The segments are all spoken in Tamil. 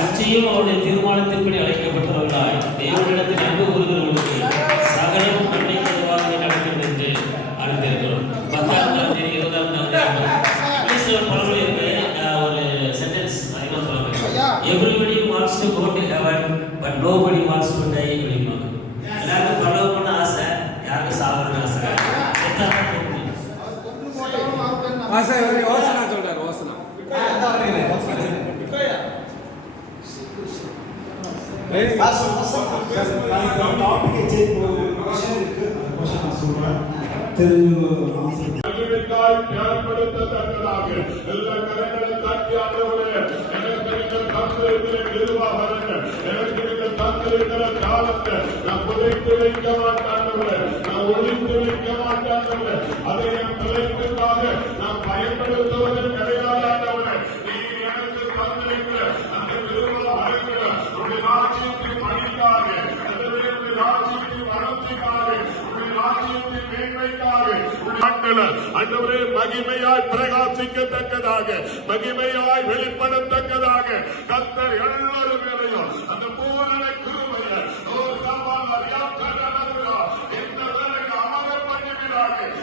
அச்சையும் அவருடைய தீர்மானத்தின்படி அழைக்கப்பட்டவர்களாய் தேவனிடத்தில் அன்பு கூறுகிறவர்களுக்கு சகலமும் நன்மைக்குவாக நடக்கிறது என்று அறிந்திருக்கிறோம். 10ஆம் தேதி 20ஆம் தேதி ஒரு சென்டென்ஸ் அதிகமாக சொல்லுவாங்க. Everybody wants to go to heaven but nobody wants to die அப்படிம்பாங்க. எல்லாருக்கும் பரலோகம்னு ஆசை, யாருக்கும் சாகணும்னு ஆசை. ஓசனா சொல்றாரு. ஓசனா பயன்படுத்துவது கிடையாது. அண்டவரே மகிமையாய் பிரகாசிக்கத்தக்கதாக, மகிமையாய் வெளிப்படத்தக்கதாக கர்த்தர் எல்லாரும் மேலையும் அந்த பூரண கிருபையை எந்த வேலைக்கு அமர பண்ணுகிறார்கள்,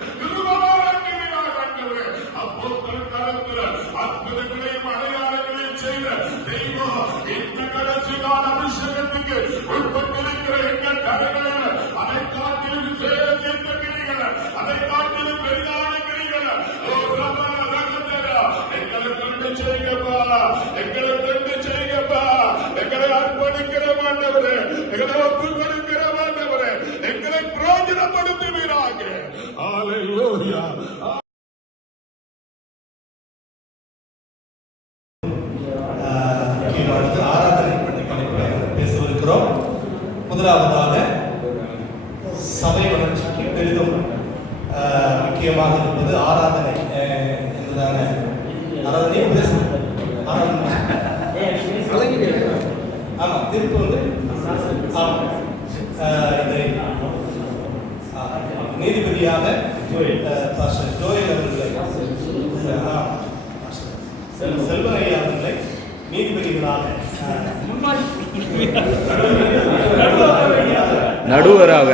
அப்போஸ்தலர் காலத்தில் அற்புதங்களையும் அடையாளங்களையும் செய்த தெய்வம் இந்த கடைசி கால அபிஷேகத்துக்கு உட்பட்டிருக்கிற எங்கள் கரைகளை அதை காட்டிலும் சேர்ந்த கிரிகளை, அதை காட்டிலும் பெரிதான கிரிகளை எங்களை கொண்டு செய்யப்பா, எங்களை கொண்டு செய்யப்பா, எங்களை அர்ப்பணிக்கிற மாட்டவரே, எங்களை ஒப்பு கொடுக்கிற மாட்டவரே, எங்களை பிரயோஜனப்படுத்துவீராக. ஹல்லேலூயா. பேசவிருக்கிறோம். முதலாவதாக சபை வளர்ச்சிக்கு பெரிதும் முக்கியமாக இருப்பது ஆராதனை என்பதான ஆராதனை உபதேசம். ஆமா, திருப்பு வந்து இதை நீதிபதியாக ஜோயல் அவர்களை, செல்வரையா அவர்களை நீதிபதிகளாக நடுவராக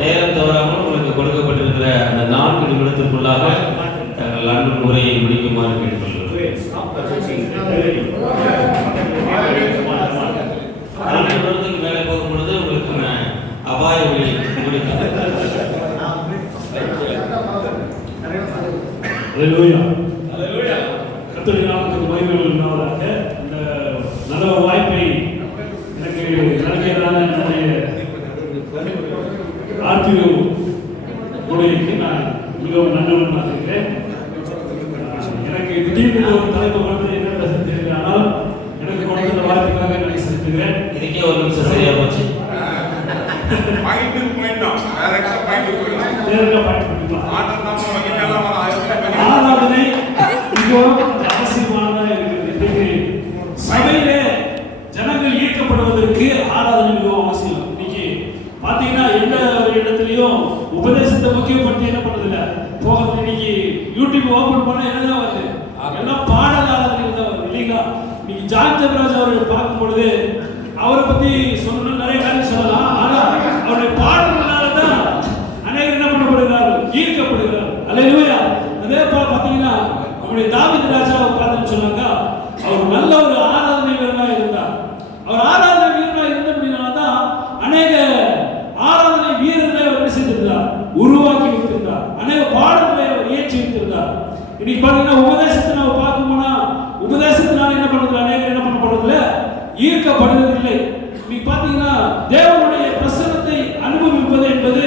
நேரம் தவறாமல் உங்களுக்கு கொடுக்கப்பட்டிருக்கிற அந்த 4 நிமிடத்திற்குள்ளாக தங்கள் அன்பு முறையை முடிக்குமாறு கேட்டுக்கொள்கிறேன். மேலே போகும் பொழுது உங்களுக்கு அபாய ஒளி முடிக்கும். கர்த்தருடைய நாமத்துக்கு மகிமை உண்டாவதாக. இந்த நல்ல வாய்ப்பை எனக்கு நல்கியதான என்னுடைய ஆர்டிஓ ஊழியருக்கு நான் மிகவும் நன்றி இருக்கிறேன். எனக்கு திடீர்னு ஒரு தலைப்பு கொடுத்து என்ன பேச தெரியல, ஆனால் எனக்கு கொடுத்த வாய்ப்புக்காக நன்றி செலுத்துகிறேன். இதுக்கே ஒரு நிமிஷம் சரியா போச்சு. ஆராதனை மிகவும் அவசியமானதாக இருக்கிறது. சபையிலே ஜனங்கள் ஈர்க்கப்படுவதற்கு ஆராதனை மிகவும் அவசியம். இன்னைக்கு பாத்தீங்கன்னா எந்த ஒரு இடத்துலயும் உபதேசத்தை முக்கியப்படுத்தி என்ன பண்றதில்ல போகிறது. இன்னைக்கு யூடியூப் ஓபன் பண்ண என்னதான் வருது, எல்லாம் பாடல் ஆராதனை தான் வருது இல்லைங்களா? இன்னைக்கு ஜான் ஜெபராஜ் அவர்கள் பார்க்கும் பொழுது அவரை பத்தி சொல்லணும், நிறைய காரியம் சொல்லலாம். ஆனா அவருடைய பாடல்களால தான் அநேகர் என்ன பண்ணப்படுகிறார்கள், ஈர்க்கப்படுகிறார்கள். அல்லேலூயா. அதே போல பாத்தீங்கன்னா நம்முடைய தாவீது ராஜாவை பார்த்தோம்னு சொன்னாங்க, அவர் நல்ல ஒரு ஆராதனை வீரனாக இருந்தார். அவர் ஆராதனை வீரனாக இருந்தபடினால தான் அநேக ஆராதனை வீரர்களை அவர் என்ன செய்திருந்தார், உருவாக்கி வைத்திருந்தார். அநேக பாடல்களை அவர் இயற்றி வைத்திருந்தார். இன்னைக்கு பாத்தீங்கன்னா உபதேசத்தை நம்ம பார்க்கணும்னா உபதேசத்தினால என்ன பண்றது, அநேகர் என்ன பண்ணப்படுறதில்ல, ஈர்க்கப்படுவதில்லை. இன்னைக்கு பாத்தீங்கன்னா தேவனுடைய பிரசன்னத்தை அனுபவிப்பது என்பது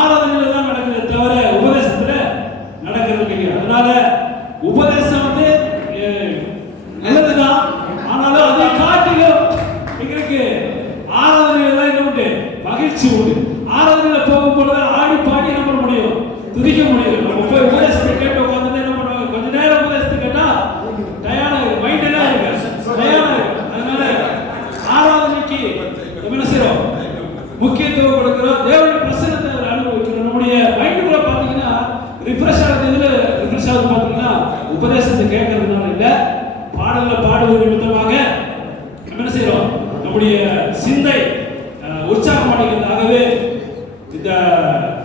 ஆராதனையில தான் நடக்குது, தவிர உபதேசத்துல நடக்கிறது இல்லைங்க. அதனால உபதேசம் வந்து நல்லதுதான், ஆனாலும் அதை காட்டிலும் எங்களுக்கு ஆராதனையில தான் என்ன உண்டு, மகிழ்ச்சி உண்டு. ஆராதனையில போகும் பொழுது ஆடி முக்கியத்துவம் கொடுக்கிறோம். தேவனுடைய பிரசன்னத்தை அனுபவிக்கிறோம். நம்முடைய மைண்டுக்குள்ள பார்த்தீங்கன்னா ரிஃப்ரெஷ் ஆகுது பார்த்தீங்கன்னா உபதேசத்தை கேட்கறதுனால இல்லை, பாடல்ல பாடுவது நிமித்தமாக என்ன செய்யறோம், நம்முடைய சிந்தை உற்சாகம் அடைகிறதாகவே இந்த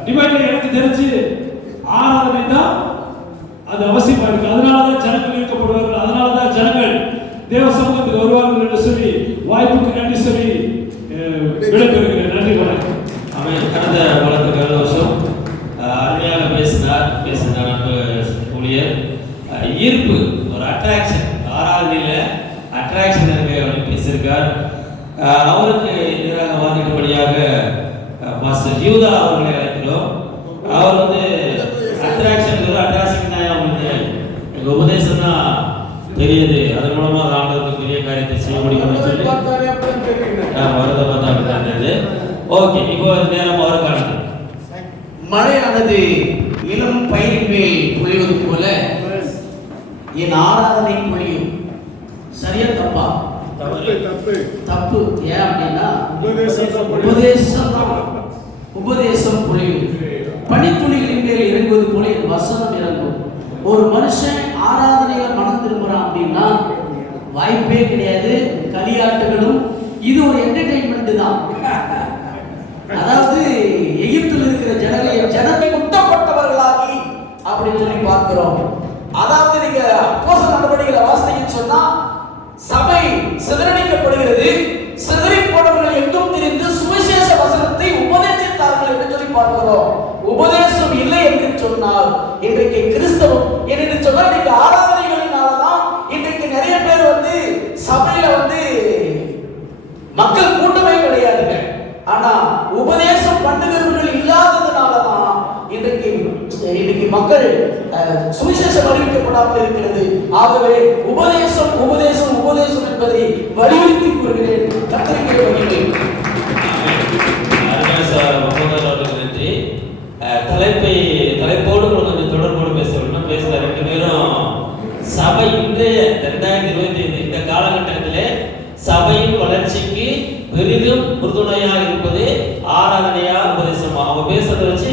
டிவைட்ல எனக்கு தெரிஞ்சு ஆராதனை தான் அது அவசியமா இருக்கு. அதனாலதான் ஜனங்கள் ஈர்க்கப்படுவார்கள், அதனாலதான் ஜனங்கள் தேவ சமூகத்துக்கு வருவார்கள் என்று சொல்லி வாய்ப்புக்கு நன்றி சொல்லி விடைபெறுகிறேன். நன்றி, வணக்கம். அவன் கடந்த வளர்த்த வருஷம் அருமையாக பேசினார் ஊழியர். ஈர்ப்பு, ஒரு அட்ராக்ஷன், ஆராதனையில அட்ராக்ஷன் இருக்கு அப்படின்னு பேசியிருக்கார். அவருக்கு எதிராக வாதிட்டபடியாக மாஸ்டர் யூதா அவர்களை அழைக்கிறோம். அவர் வந்து அட்ராக்ஷன் தான் அவங்களுக்கு எங்கள் உபதேசம் தான் தெரியுது, அதன் மூலமாக ஆண்டவருக்கு பெரிய காரியத்தை செய்ய முடியும்னு சொல்லி வரதை பார்த்தா இருந்தது. ஓகே, இப்போ நேரம் அவருக்கானது. மழையானது இளம் பயிரின் மேல் பொழிவது போல என் ஆராதனை பொழியும். சரியா தப்பா? தப்பு. ஏன் அப்படின்னா உபதேசம் பொழியும். பனித்துளிகளின் மேல் இறங்குவது போல என் வசனம் இறங்கும். ஒரு மனுஷன் ஆராதனையில மனம் திரும்புறான் அப்படின்னா வாய்ப்பே கிடையாது. களியாட்டுகளும் இது ஒரு என்டர்டெயின்மெண்ட் தான். அதாவது எகிப்தில் இருக்கிற ஜனங்களை குட்டப்பட்டவர்களாகி அப்படின்னு சொல்லி பார்க்கிறோம். அதாவது நீங்க அப்போஸ்தலர் நடவடிக்கைகளை வாசித்தீங்கன்னு சொன்னா சபை சிதறடிக்கப்படுகிறது. சிதறி போனவர்கள் எங்கும் திரிந்து சுவிசேஷ வசனத்தை உபதேசித்தார்கள் என்று சொல்லி பார்க்கிறோம். உபதேசம் இல்லை என்று சொன்னால் இன்றைக்கு கிறிஸ்தவம் என்று சொன்னால் இன்றைக்கு ஆராதனைகளினாலதான் இன்றைக்கு நிறைய பேர் வந்து சபையில வந்து மக்கள் கூட்டமே கிடையாதுங்க. ஆனா உபதேசம் பண்ணுகிறவர்கள் இல்லாததுனாலதான் இன்றைக்கு மக்கள் சுவிசேஷம் அறிவிக்கப்படாமல் இருக்கிறது. ஆகவே உபதேசம் உபதேசம் உபதேசம் என்பதை வலியுறுத்தி கூறுகிறேன். கத்திரிக்கை வகிக்கிறேன். தலைப்போடு கொஞ்சம் தொடர்போடு பேசுற ரெண்டு பேரும் சபை இன்றைய 2025 இந்த காலகட்டத்திலே சபையின் வளர்ச்சிக்கு பெரிதும் உறுதுணையாக இருப்பது ஆராதனையா உபதேசமா. அவங்க பேசுறத வச்சு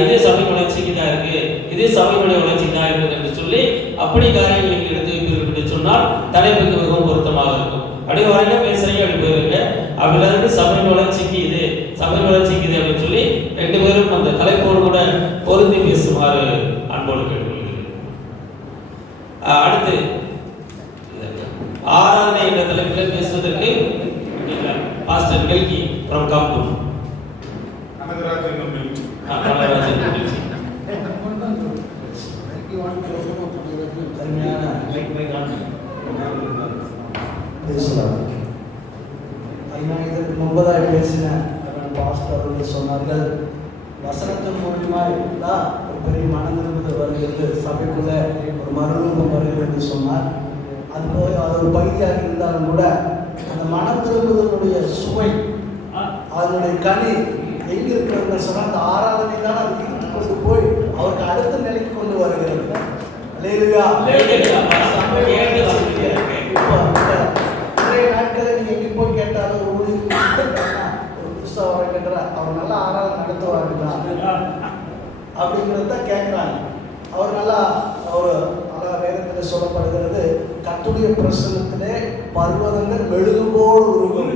இதே சபை வளர்ச்சிக்கு தான் இருக்கு, இதே சபையினுடைய வளர்ச்சிக்கு தான் இருக்குது என்று சொல்லி அப்படி காரியங்களை நீங்கள் எடுத்து வைப்பீர்கள் என்று சொன்னால் தலைப்புக்கு மிகவும் பொருத்தமாக இருக்கும். அப்படியே வரையா பேசுறீங்க, அப்படி போயிருங்க. அப்படி இல்லாத சபையின் வளர்ச்சிக்கு இது, சபையின் வளர்ச்சிக்கு இது அப்படின்னு சொல்லி ரெண்டு பேரும் அந்த தலைப்போடு கூட பொருந்தி பேசுமாறு அன்போடு கேட்டுக்கொள்கிறேன். அடுத்து ஆராதனை என்ற தலைப்பில் பேசுவதற்கு பாஸ்டர் கெல்கி from காம்பூர். இதற்கு முன்பதாக பேசின பாஸ்டர் அவர்கள் சொன்னார்கள், வசனத்தின் மூலமாய் தான் ஒரு பெரிய மனதிரும்புதல் வருகிறது, சபைக்குள்ள ஒரு மறுரூபம் வருகிறது என்று சொன்னார். அதுபோல் அது ஒரு பகுதியாக இருந்தாலும் கூட அந்த மனம் திரும்புதலுடைய சுவை, அதனுடைய கனி எங்க இருக்கிறது சொன்னால் அந்த ஆராதனை தான் அது இழுத்து கொண்டு போய் அவருக்கு அடுத்த நிலைக்கு கொண்டு வருகிறது. நிறைய நாட்களில் நீங்க எங்க போய் கேட்டாலும் ஒரு புதுசாக வர கேட்கிற அவர் நல்லா ஆராதனை நடத்துவாருங்களா அப்படிங்கிறத கேட்கிறாங்க. அவர் நல்லா ஒரு வேதத்தில் சொல்லப்படுகிறது, கர்த்தருடைய பிரசன்னத்திலே பர்வதங்கள் மெழுகுபோல் உருகும்.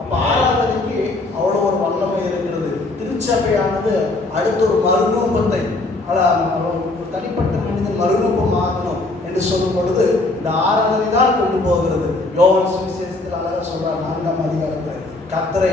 அப்ப ஆராதனைக்கு அவ்வளோ ஒரு வல்லமை இருக்கிறது. திருச்சபையானது அடுத்த ஒரு மறுரூபத்தை தனிப்பட்ட மனிதன் மறுரூபம் ஆகணும் என்று சொல்லும் பொழுது இந்த ஆராதனை தான் கொண்டு போகிறது. யோவான் சுவிசேஷத்தில் அழகா சொல்றார் 4ஆம் அதிகாரத்தில், கர்த்தரை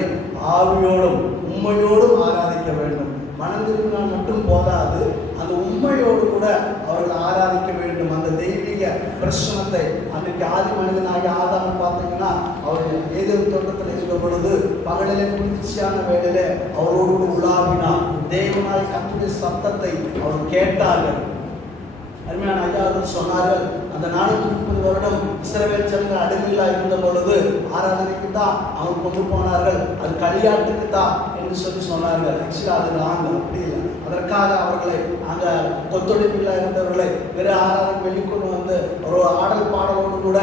ஆவியோடும் உண்மையோடும் ஆராதிக்க வேண்டும். மனம் திரும்பினால் மட்டும் போதாது, அந்த உண்மையோடு கூட அவர்கள் ஆராதிக்க வேண்டும். அந்த தெய்வீக பிரசனத்தை அன்றைக்கு ஆதி மனிதனாகி ஆதாரம் பார்த்தீங்கன்னா அவர்கள் ஏதேனும் தோட்டத்தில் இருந்த பொழுது பகலிலே குளிர்ச்சியான வேளையிலே அவரோடு உலாவினார். தேவனாய் கர்த்தருடைய சத்தத்தை அவர் கேட்டார்கள். அருமையான ஐயா அவர்கள் சொன்னார்கள், அந்த 430 வருடம் இஸ்ரவேல் ஜனங்கள் அடிமையிலாக இருந்த பொழுது ஆராதனைக்கு தான் அவங்க கொண்டு போனார்கள், அது களியாட்டுக்கு தான் என்று சொல்லி சொன்னார்கள். ஆக்சுவலாக அது நாங்க அப்படி இல்லை. அதற்காக அவர்களை அங்கே கொத்தொழிப்பில் இருந்தவர்களை வேறு ஆராதனை வெளிக்கொண்டு வந்து ஒரு ஆடல் பாடலோடு கூட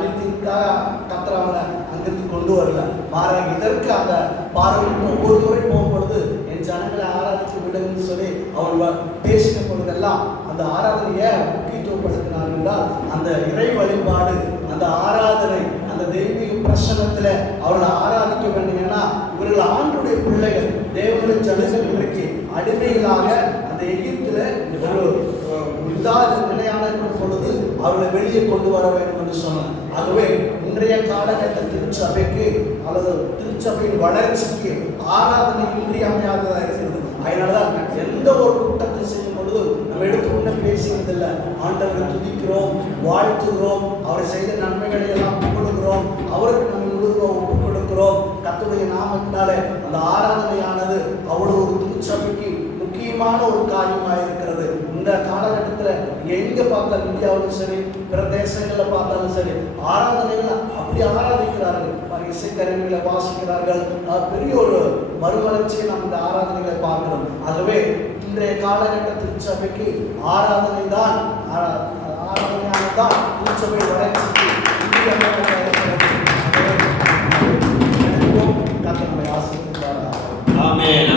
நிறுத்திக்காக கத்திர அவரை அங்கிருந்து கொண்டு கொண்டு வரல. மாறாக இதற்கு அந்த பார்வைக்கு ஒவ்வொரு முறை போகும்பொழுது என் ஜனங்களை ஆராதித்து விடுங்கன்னு சொல்லி அவள் பேசின பொழுதெல்லாம் அந்த ஆராதனையை முக்கியத்துவப்படுத்தினார் என்றால் அந்த இறை வழிபாடு, அந்த ஆராதனை, அந்த தெய்வீக பிரசனத்துல அவர்களை ஆராதிக்க வேண்டும். ஏன்னா இவர்கள் ஆண்டுடைய பிள்ளைகள், தேவனுடைய ஜனங்கள் இன்றைக்கு அடிமைகளாக அந்த எகிப்துல ஒரு நிலையான பொழுது அவர்களை வெளியே கொண்டு வர வேண்டும் என்று சொன்னார். ஆகவே இன்றைய காலகட்ட திருச்சபைக்கு அல்லது திருச்சபையின் வளர்ச்சிக்கு ஆராதனை இன்றியமையாததாக இருக்கிறது. அதனாலதான் எந்த ஒரு கூட்டத்தை செய்யும் பொழுது நம்ம எடுத்துக்கொண்டு பேசுவதில்லை. ஆண்டவரை துதிக்கிறோம், வாழ்த்துகிறோம், அவர் செய்த நன்மைகளை எல்லாம் புகழுகிறோம், அவருக்கு நம்ம முழுதும் ஒப்புக் கொடுக்கிறோம். கர்த்தருடைய நாமத்தினாலே அந்த ஆராதனையானது அவ்வளவு ஒரு திருச்சபைக்கு முக்கியமான ஒரு காரியமாக இருக்கிறது. இந்த காலகட்டத்தில் எங்க பார்த்தாலும், இந்தியாவிலும் சரி பிற தேசங்களில் பார்த்தாலும் சரி, ஆராதனைகள் அப்படி ஆராதிக்கிறார்கள், இசைக்கருவிகளை வாசிக்கிறார்கள். பெரிய ஒரு மறுமலர்ச்சியை நாம் இந்த ஆராதனைகளை பார்க்கிறோம். ஆகவே இன்றைய காலகட்ட திருச்சபைக்கு ஆராதனை தான், ஆராதனையானதான் திருச்சபை வளர்ச்சிக்கு நம்மை ஆசீர்வதிப்பாராக. ஆமென்.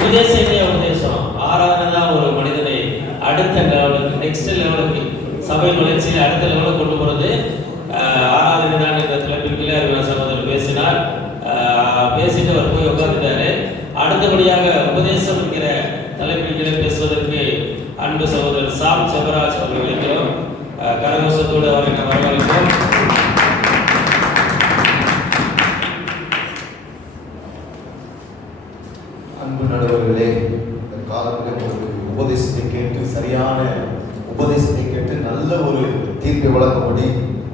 உபதேசம் ஆராதனை தான் ஒரு மனிதனை அடுத்த லெவலுக்கு, நெக்ஸ்ட் லெவலுக்கு, சபையின் வளர்ச்சியில் அடுத்த லெவலுக்கு கொண்டு போகிறது ஆராதனை தான் என்ற தலைப்பில் சகோதரர் பேசினார். பேசிட்டு அவர் போய் உட்காந்துட்டாரு. அடுத்தபடியாக உபதேசம் என்கிற தலைப்பில் பேசுவதற்கு அன்பு சகோதரர் சாம் செபராஜ் அவர்கள் வைக்கிறோம். கரகோஷத்தோடு அவரை நாம் வரவேற்போம். அன்பு நடுவர்களே, இந்த காலத்தில் உபதேசத்தை கேட்டு, சரியான உபதேசத்தை கேட்டு நல்ல ஒரு தீர்ப்பை வழங்கும்படி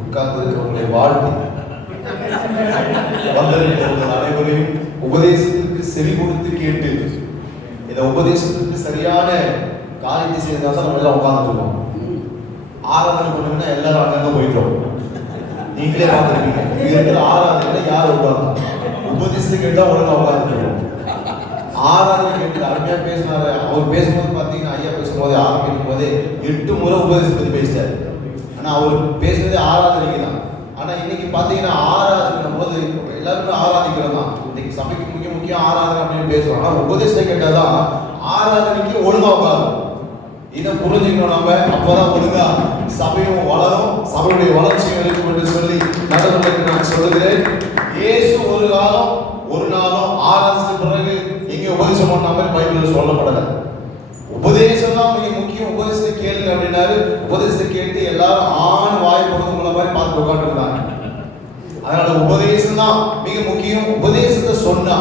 உட்கார்ந்திருக்கிறவர்களை வாழ்த்தி வந்திருக்கிற அனைவரையும் உபதேசத்திற்கு செவி கொடுத்து கேட்டு இந்த உபதேசத்திற்கு சரியான காரியத்தை செய்ததால் தான் நம்ம எல்லாம் உட்கார்ந்துருக்கோம். ஆராதனை பண்ணுங்கன்னா எல்லாரும் அங்கங்க போயிட்டோம். நீங்களே பார்த்துருக்கீங்க, இருக்கிற ஆராதனை யார் உட்கார்ந்து உபதேசத்தை கேட்டா ஒழுங்கா உட்கார்ந்துருக்கோம். ஆராதனை கேட்டு அருமையா பேசினாரு. அவர் பேசும்போது பார்த்தீங்கன்னா, ஐயா பேசும்போது ஆரம்பிக்கும் போதே 8 முறை உபதேசத்தை பற்றி பேசிட்டாரு. ஆனால் அவர் பேசுனதே ஆராதனைக்கு தான். ஆனால் இன்னைக்கு பார்த்தீங்கன்னா ஆராதனை போது எல்லாருமே ஆராதிக்கிறோம் தான். இன்னைக்கு சபைக்கு முக்கியம் ஆராதனை அப்படின்னு பேசுறோம். ஆனால் உபதேசத்தை கேட்டாதான் ஆராதனைக்கு ஒழுங்கா உட்காரும். இதை புரிஞ்சுக்கணும் நம்ம. அப்போதான் ஒழுங்கா சபையும் வளரும், சபையுடைய வளர்ச்சியும் இருக்கும் என்று சொல்லி நடுவர்களுக்கு நான் சொல்லுகிறேன். இயேசு ஒரு காலம் ஒரு நாளும் ஆராதிச்ச பிறகு எங்க உபதேசம் பண்ண மாதிரி பைபிள்ல சொல்லப்படல. உபதேசம் தான் மிக முக்கியம். உபதேசத்தை கேளுங்க அப்படின்னாரு. உபதேசத்தை கேட்டு எல்லாரும் ஆண் வாய் கொடுத்துள்ள மாதிரி பார்த்து உட்காந்துருந்தாங்க. அதனால உபதேசம் தான் மிக முக்கியம். உபதேசத்தை சொன்னா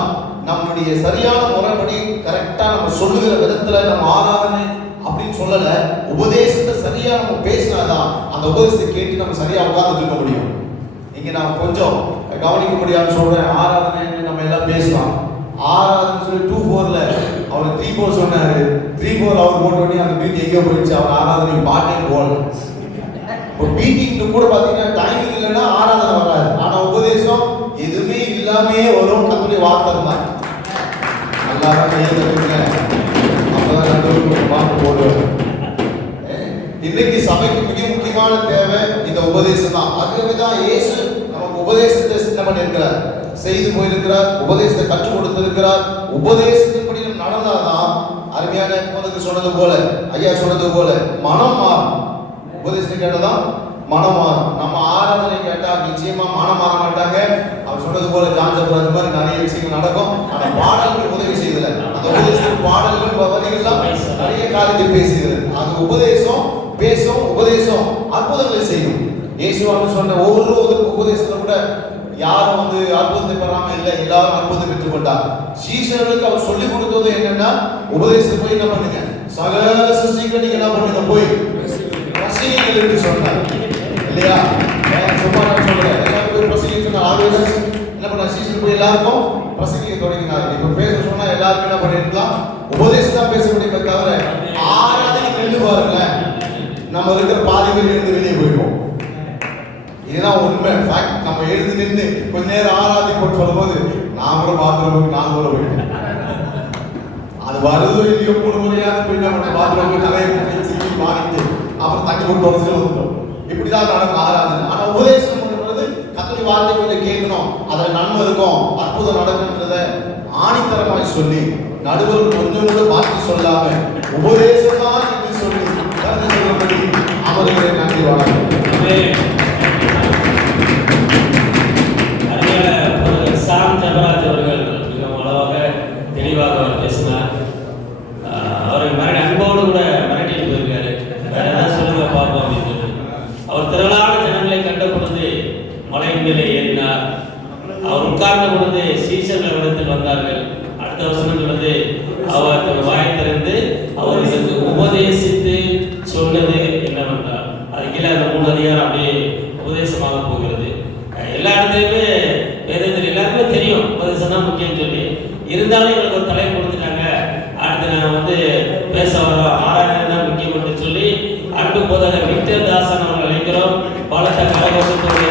நம்முடைய சரியான முறைப்படி கரெக்டா நம்ம சொல்லுகிற விதத்துல நம்ம ஆராதனை அப்படின்னு சொல்லல, உபதேசத்தை சரியா நம்ம பேசினாதான் அந்த உபதேசத்தை கேட்டு நம்ம சரியா உட்கார்ந்து இருக்க முடியும். இங்க நான் கொஞ்சம் கவனிக்க முடியாதுன்னு சொல்றேன். ஆராதனை நம்ம எல்லாம் பேசலாம். ஆராதனை சொல்லி 2-4ல அவர் 3-4 சொன்னாரு. 3-4 அவர் போட்டோடனே அந்த மீட்டிங் எங்க போயிடுச்சு. அவர் ஆராதனைக்கு பாட்டே போடல. இப்போ மீட்டிங்க்கு கூட பாத்தீங்கன்னா டைமிங் இல்லைன்னா ஆராதனை வராது. ஆனா உபதேசம் எதுவுமே இல்லாமே வரும். கத்துடைய வார்த்தை தான் எல்லாரும் கையெழுத்துங்க. அப்பதான் நடுவில் பாட்டு போடுவார். இன்னைக்கு சபைக்கு மிக முக்கியமான தேவை இந்த உபதேசம் தான். அதுவே தான் இயேசு நமக்கு உபதேசத்தை என்ன பண்ணியிருக்கிறார், செய்து போயிருக்கிறார், உபதேசத்தை கற்றுக் கொடுத்திருக்கிறார். உபதேசத்தின்படி நடந்தாதான் அருமையான சொன்னது போல, ஐயா சொன்னது போல மனம் மாறும். உபதேசத்தை கேட்டதான் மனம் மாறும். நம்ம ஆராதனை கேட்டா நிச்சயமா மனம் மாற மாட்டாங்க. அவர் சொன்னது போல ஜான்சபராஜ் மாதிரி நிறைய விஷயங்கள் நடக்கும். ஆனா பாடல்கள் உதவி செய்யல. அந்த உபதேசம் பாடல்கள் வரிகள்லாம் நிறைய காரியத்தை பேசுகிறது. அது உபதேசம் பேசும், உபதேசம் அற்புதங்களை செய்யும். இயேசுவான்னு சொன்ன ஒவ்வொரு உபதேசத்துல கூட யாரும் அற்புதத்தை பெறாம இல்லை, எல்லாரும் அற்புதம் பெற்றுக்கொண்டார். சீஷர்களுக்கு அவர் சொல்லிக் கொடுத்தது என்னன்னா, உபதேசத்தை போய் என்ன பண்ணுங்க, சகல சிருஷ்டிகள் நீங்க என்ன பண்ணுங்க, போய் பிரசங்கிங்கள் என்று சொன்னார் இல்லையா? சும்மா நான் சொல்றேன், எல்லாரும் போய் பிரசங்கிக்க சொன்னார். ஆகவே என்ன பண்ண, சீஷர்கள் போய் எல்லாருக்கும் பிரசங்கிக்க தொடங்கினார். இப்ப பேச சொன்னா எல்லாருமே என்ன பண்ணிருக்கலாம், உபதேசம் தான் பேச முடியுமே தவிர ஆராதனை நின்று பாருங்களேன், நம்ம இருக்கிற பாதிகள் இருந்து வெளியே போயிடுவோம். இதுதான் உண்மை ஃபேக்ட். நம்ம எழுந்து நின்று கொஞ்ச நேரம் ஆராதிப்போம் சொல்லும்போது நான் கூட பாத்ரூமுக்கு 4 முறை போயிட்டேன். அது வருதோ இல்லையோ 3 முறையாவது போய் நம்ம பாத்ரூமுக்கு தலையை சிக்கி மாறிட்டு அப்புறம் தண்ணி போட்டு தொடச்சு வந்துட்டோம். இப்படிதான் நடக்கும் ஆராதனை. ஆனா உபதேசம் பண்ணுறது கர்த்தருடைய வார்த்தை கொஞ்சம் கேட்கணும், அதில் நன்மை இருக்கும், அற்புதம் நடக்குன்றத ஆணித்தரமாய் சொல்லி நடுவர் கொஞ்சம் கூட மாற்றி சொல்லாம உபதேசமா என்று சொல்லி கருத்து சொல்லப்படி அவர்களை நன்றி வணக்கம். சாம் ஜெபராஜ் அவர்கள் மிகவும் அளவாக தெளிவாக அவர் பேசினார். அவர் மரணி அன்போடு கூட மிரட்டிட்டு போயிருக்காரு. வேற ஏதாவது சொல்லுங்க பார்ப்போம் அப்படின்னு சொல்லி அவர் திரளான ஜனங்களை கண்ட பொழுது மலையின் மேலே ஏறினார். அவர் உட்கார்ந்த பொழுது சீசர்கள் இடத்தில் வந்தார்கள். அடுத்த வசனம் சொல்லுது, அவர் வாயை திறந்து அவர் இதற்கு உபதேசித்து சொன்னது என்னவென்றால், அது கீழே அந்த 3 அதிகாரம் அப்படியே உபதேசமாக போகிறது. எல்லா இடத்துலையுமே வேதத்தில் எல்லாருமே தெரியும் உபதேசம் தான் முக்கியம் சொல்லி, இருந்தாலும் எங்களுக்கு ஒரு தலைப்பு கொடுத்துட்டாங்க. அடுத்து நான் வந்து பேச வரோம், ஆராதனை தான் முக்கியம் என்று சொல்லி அன்பு போதகர் விக்டர் தாசன் அவர்கள் அழைக்கிறோம். பலத்த கரகோஷத்தோடு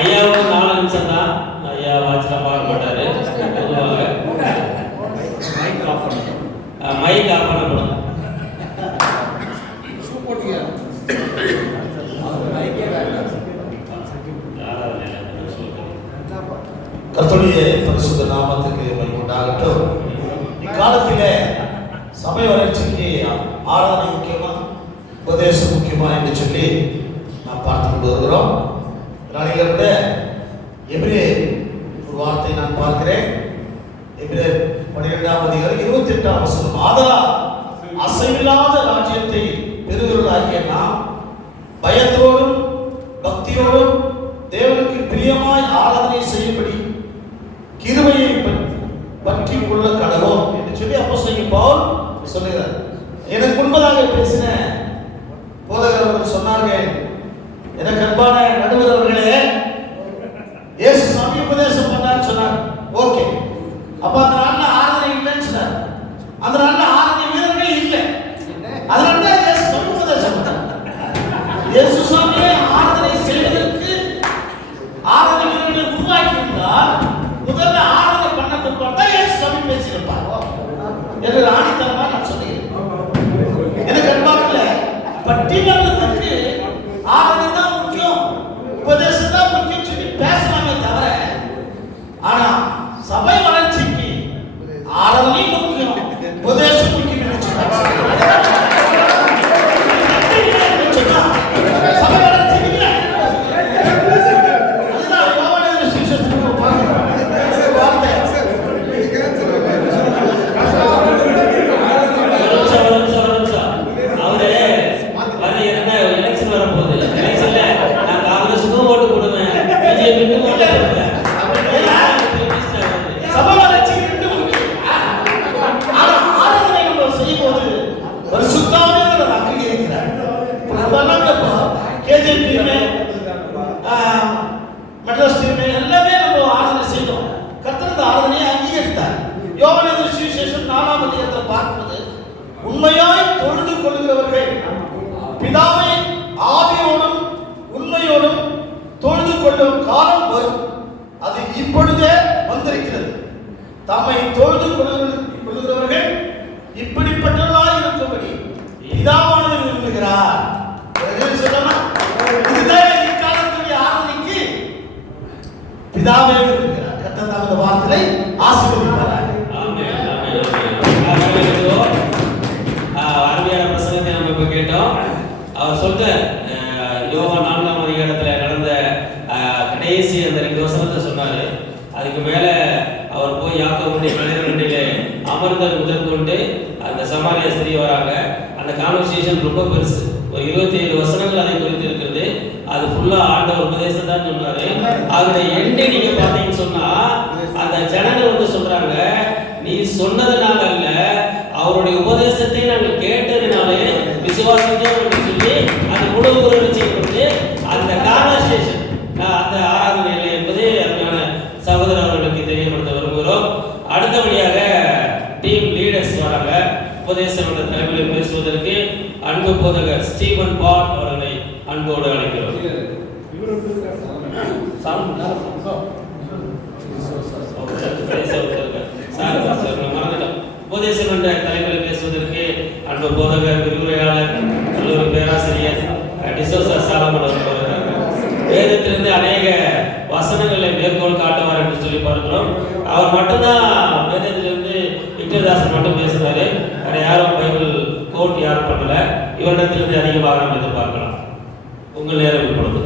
ஐயாவுக்கு 4 நிமிஷம் தான். ஐயா வாட்சில் பார்க்க மாட்டாரு. பொதுவாக மைக் ஆஃப் பண்ணப்படும். கர்த்தருடைய பரிசுத்த நாமத்துக்கு மகிமை உண்டாகட்டும். இக்காலத்திலே சபை வளர்ச்சிக்கு ஆராதனை முக்கியமா, உபதேசம் முக்கியமா என்று சொல்லி நாம் பார்த்து கொண்டு வருகிறோம். நாளிலிருந்து எபிரேயர் ஒரு வார்த்தை நான் பார்க்கிறேன். எபிரேயர் 12ஆம் அதிகாரம் 28ஆம் வசனம், ஆதலால் அசைவில்லாத ராஜ்யத்தை பெறுகிறவர்களாகிய நாம் பயத்தோடும் பக்தியோடும் தேவனுக்கு பிரியமாய் ஆராதனை செய்யும்படி கிருபையை பற்றி கொள்ள கடவோம் என்று சொல்லி அப்போஸ்தலன் பவுல் சொல்லுகிறார். எனக்கு முன்பதாக பேசின போதகர் அவர்கள் சொன்னார்கள், எனக்கு அன்பான நடுவர் அவர்களே, இயேசு சாமி உபதேசம் பண்ணார் சொன்னார். ஓகே, அப்ப அந்த நாள்ல ஆராதனை இல்லைன்னு சொன்னார். அந்த நாள்ல ஆராதனை வீரர்கள் இல்லை, அதனால தான் இயேசு சாமி உபதேசம் பண்ணார். இயேசு சாமியை ஆராதனை செய்வதற்கு ஆராதனை வீரர்கள் உருவாக்கி இருந்தால் முதல்ல ஆராதனை பண்ண பார்த்தா இயேசு சாமி பேசியிருப்பார் என்று ஆணித்தரமா நான் சொல்லுகிறேன். எனக்கு அன்பாகல பட்டிமன்றத்துக்கு ஆராதனை தான் முக்கியம், உபதேசம் தான் முக்கியம் சொல்லி பேசலாமே தவிர, ஆனா சபை வளர்ச்சிக்கு ஆராதனை முக்கியம், உபதேசம் முக்கியம் என்று சபை வளர்ச்சி இல்லை. அதுதான் யோவான் சுவிசேஷத்துக்கு வார்த்தை. உண்மையாய் தொழுது கொள்கிறவர்கள் பிதாவை ஆவியோடும் உண்மையோடும் தொழுது கொள்ளும் காலம் வரும், அது இப்பொழுதே வந்திருக்கிறது. தம்மை தொழுது கொள்கிறவர்கள் இப்படிப்பட்டவர்களாய் இருக்கும்படி பிதாவானவர் விரும்புகிறார். இதுதான் இக்காலத்துடைய ஆராதனைக்கு பிதாவே விரும்புகிறார். கர்த்தர் தமது வார்த்தையை ஆசீர்வதிப்பார். அருமையான பிரசங்கத்தை நம்ம இப்ப கேட்டோம். அவர் சொல்ற யோவான் 4ஆம் அதிகாரத்தில் நடந்த கடைசி அந்த 2 வசனத்தை சொன்னாரு. அதுக்கு மேல அவர் போய் யாக்கோபுடைய கிணறுகளிலே அமர்ந்தது முதற்கொண்டு அந்த சமாரிய ஸ்திரீ வராங்க. அந்த கான்வர்சேஷன் ரொம்ப பெருசு, ஒரு 27 வசனங்கள் அதை குறித்து இருக்கிறது. அது ஃபுல்லா ஆண்டவர் உபதேசம் தான் சொன்னாரு. அதோட எண்டை நீங்க பாத்தீங்கன்னு சொன்னா அந்த ஜனங்கள் வந்து சொல்றாங்க, நீ சொன்னதுனால அல்ல, அவருடைய உபதேசத்தை நாங்கள் கேட்டதினாலே விசுவாசித்தோம் என்று சொல்லி அது முழு உறவு செய்யப்பட்டு அந்த கான்வர்சேஷன் அந்த ஆராதனை இல்லை என்பதை அருமையான சகோதரர் அவர்களுக்கு தெரியப்படுத்த விரும்புகிறோம். அடுத்தபடியாக டீம் லீடர்ஸ் வராங்க. உபதேசம் என்ற தலைமையில் பேசுவதற்கு அன்பு போதகர் ஸ்டீபன் பால் அவர்களை அன்போடு அழைக்கிறோம். உபதேசம் என்ற தலைமையில் பேசுவதற்கு அன்பு போதகர் விரிவுரையாளர் வசனங்களை மேற்கோள் காட்டுவார் என்று சொல்லி பார்க்கிறோம். அவர் மட்டும்தான் வேதத்திலிருந்து விக்டர்தாசன் மட்டும் பேசுறாரு. வேற யாரும் பைபிள் கோட் யாரும் பண்ணல. இவரிடத்திலிருந்து அதிகமாக நாம் எதிர்பார்க்கலாம். உங்கள் நேரம் இப்பொழுது.